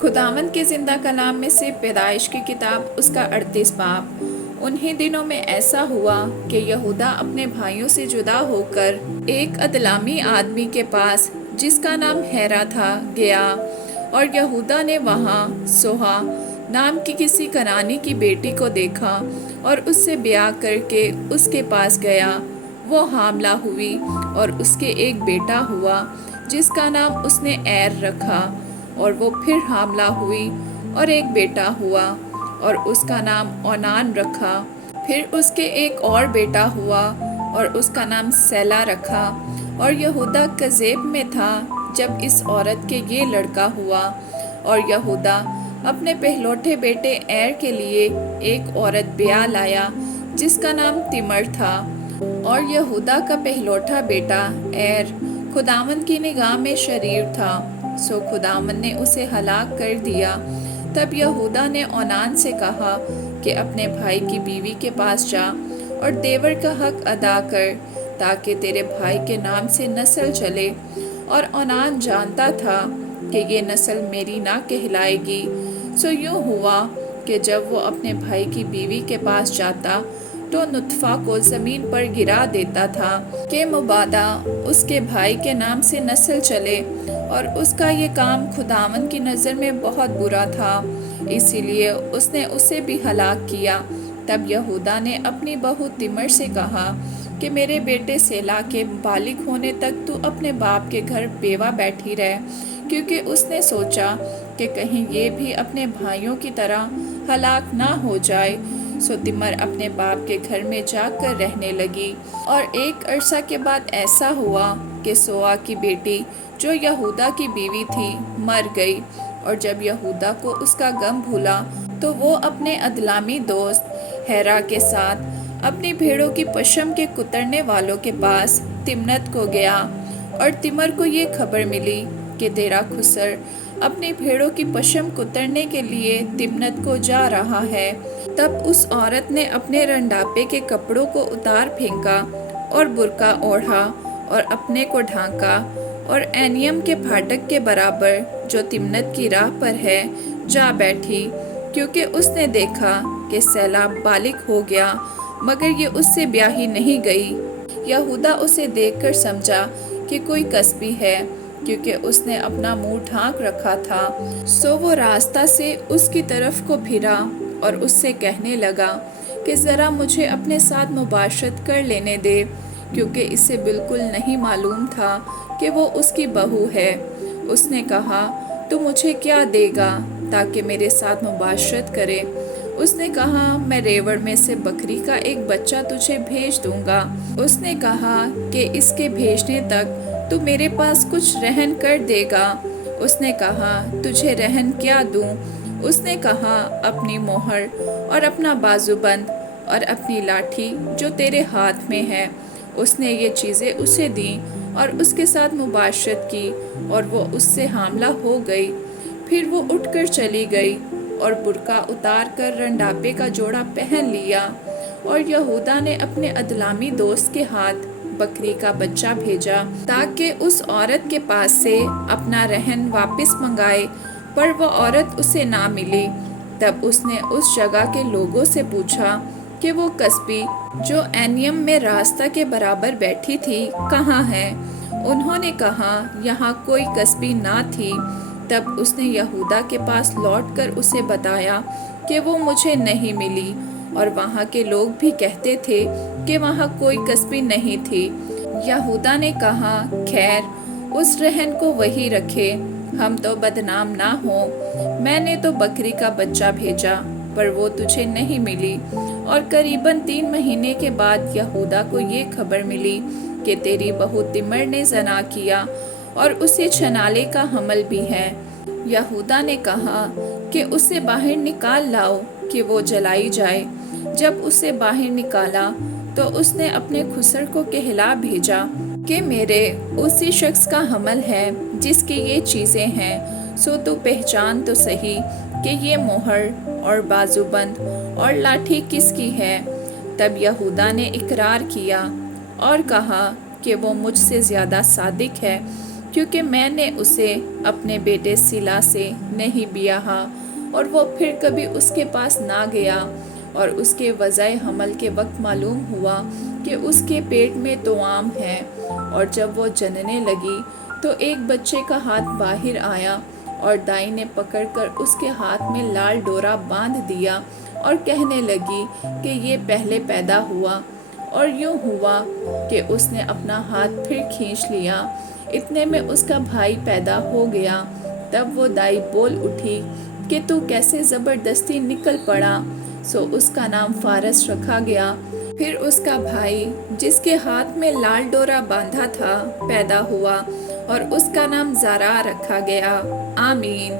خداوند کے زندہ کلام میں سے پیدائش کی کتاب اس کا 38 باب۔ انہی دنوں میں ایسا ہوا کہ یہودا اپنے بھائیوں سے جدا ہو کر ایک ادلامی آدمی کے پاس جس کا نام ہیرا تھا گیا، اور یہودا نے وہاں سوہا نام کی کسی کنعانی کی بیٹی کو دیکھا اور اس سے بیاہ کر کے اس کے پاس گیا۔ وہ حاملہ ہوئی اور اس کے ایک بیٹا ہوا جس کا نام اس نے ایر رکھا، اور وہ پھر حاملہ ہوئی اور ایک بیٹا ہوا اور اس کا نام اونان رکھا۔ پھر اس کے ایک اور بیٹا ہوا اور اس کا نام سیلا رکھا۔ اور یہودا کذیب میں تھا جب اس عورت کے یہ لڑکا ہوا۔ اور یہودا اپنے پہلوٹے بیٹے ایر کے لیے ایک عورت بیاہ لایا جس کا نام تمر تھا۔ اور یہودا کا پہلوٹا بیٹا ایر خداوند کی نگاہ میں شریر تھا، سو خداوند نے اسے ہلاک کر دیا۔ تب یہودا نے اونان سے کہا کہ اپنے بھائی کی بیوی کے پاس جا اور دیور کا حق ادا کر تاکہ تیرے بھائی کے نام سے نسل چلے۔ اور اونان جانتا تھا کہ یہ نسل میری نہ کہلائے گی۔ سو یوں ہوا کہ جب وہ اپنے بھائی کی بیوی کے پاس جاتا تو نطفہ کو زمین پر گرا دیتا تھا کہ مبادا اس کے بھائی کے نام سے نسل چلے، اور اس کا یہ کام خداوند کی نظر میں بہت برا تھا، اسی لیے اس نے اسے بھی ہلاک کیا۔ تب یہودا نے اپنی بہو تمر سے کہا کہ میرے بیٹے سیلا کے بالغ ہونے تک تو اپنے باپ کے گھر بیوہ بیٹھی رہ، کیونکہ اس نے سوچا کہ کہیں یہ بھی اپنے بھائیوں کی طرح ہلاک نہ ہو جائے۔ سو تمر اپنے باپ کے گھر میں جا کر رہنے لگی۔ اور ایک عرصہ کے بعد ایسا ہوا کہ سوا کی بیٹی جو یہودا کی بیوی تھی مر گئی، اور جب یہودا کو اس کا غم بھولا تو وہ اپنے ادلامی دوست ہیرا کے ساتھ اپنی بھیڑوں کی پشم کے کترنے والوں کے پاس تمنت کو گیا۔ اور تمر کو یہ خبر ملی کہ تیرا خسر اپنی بھیڑوں کی پشم کترنے کے لیے تمنت کو جا رہا ہے۔ تب اس عورت نے اپنے رنڈاپے کے کپڑوں کو اتار پھینکا اور برقع اوڑھا اور اپنے کو ڈھانکا، اور اینیم کے پھاٹک کے برابر جو تمنت کی راہ پر ہے جا بیٹھی، کیونکہ اس نے دیکھا کہ سیلا بالغ ہو گیا مگر یہ اس سے بیاہی نہیں گئی۔ یہودا اسے دیکھ کر سمجھا کہ کوئی کسبی ہے، کیونکہ اس نے اپنا منہ ڈھانک رکھا تھا۔ سو وہ راستہ سے اس کی طرف کو پھرا اور اس سے کہنے لگا کہ ذرا مجھے اپنے ساتھ مباشرت کر لینے دے، کیونکہ اسے بالکل نہیں معلوم تھا کہ وہ اس کی بہو ہے۔ اس نے کہا تو مجھے کیا دے گا تاکہ میرے ساتھ مباشرت کرے؟ اس نے کہا میں ریوڑ میں سے بکری کا ایک بچہ تجھے بھیج دوں گا۔ اس نے کہا کہ اس کے بھیجنے تک تو میرے پاس کچھ رہن کر دے گا۔ اس نے کہا تجھے رہن کیا دوں؟ اس نے کہا اپنی مہر اور اپنا بازو بند اور اپنی لاٹھی جو تیرے ہاتھ میں ہے۔ اس نے یہ چیزیں اسے دیں اور اس کے ساتھ مباشرت کی، اور وہ اس سے حاملہ ہو گئی۔ پھر وہ اٹھ کر چلی گئی اور برقع اتار کر رنڈاپے کا جوڑا پہن لیا۔ اور یہودا نے اپنے ادلامی دوست کے ہاتھ بکری کا بچہ بھیجا تاکہ اس عورت کے پاس سے اپنا رہن واپس منگائے، پر وہ عورت اسے نہ ملی۔ تب اس نے اس جگہ کے لوگوں سے پوچھا کہ وہ کسبی جو اینیم میں راستہ کے برابر بیٹھی تھی کہاں ہے؟ انہوں نے کہا یہاں کوئی کسبی نہ تھی۔ تب اس نے یہودا کے پاس لوٹ کر اسے بتایا کہ وہ مجھے نہیں ملی، اور وہاں کے لوگ بھی کہتے تھے کہ وہاں کوئی کسبی نہیں تھی۔ یہودا نے کہا خیر، اس رہن کو وہی رکھے، ہم تو بدنام نہ ہوں۔ میں نے تو بکری کا بچہ بھیجا پر وہ تجھے نہیں ملی۔ اور قریباً 3 مہینے کے بعد یہودا کو یہ خبر ملی کہ تیری بہو تمر نے زنا کیا اور اسے چھنالے کا حمل بھی ہے۔ یہودا نے کہا کہ اسے باہر نکال لاؤ کہ وہ جلائی جائے۔ جب اسے باہر نکالا تو اس نے اپنے خسر کو کہلا بھیجا کہ میرے اسی شخص کا حمل ہے جس کی یہ چیزیں ہیں، سو تو پہچان تو صحیح کہ یہ مہر اور بازو بند اور لاٹھی کس کی ہے۔ تب یہودا نے اقرار کیا اور کہا کہ وہ مجھ سے زیادہ صادق ہے، کیونکہ میں نے اسے اپنے بیٹے سلا سے نہیں بیاہا اور وہ پھر کبھی اس کے پاس نہ گیا، اور اس کے وضع حمل کے وقت معلوم ہوا کہ اس کے پیٹ میں توام ہے، اور جب وہ جننے لگی تو ایک بچے کا ہاتھ باہر آیا اور دائی نے پکڑ کر اس کے ہاتھ میں لال ڈورا باندھ دیا اور کہنے لگی کہ یہ پہلے پیدا ہوا، اور یوں ہوا کہ اس نے اپنا ہاتھ پھر کھینچ لیا، اتنے میں اس کا بھائی پیدا ہو گیا۔ تب وہ دائی بول اٹھی کہ تو کیسے زبردستی نکل پڑا، سو اس کا نام فارس رکھا گیا۔ پھر اس کا بھائی جس کے ہاتھ میں لال ڈورا باندھا تھا پیدا ہوا، اور اس کا نام زارع رکھا گیا۔ آمین۔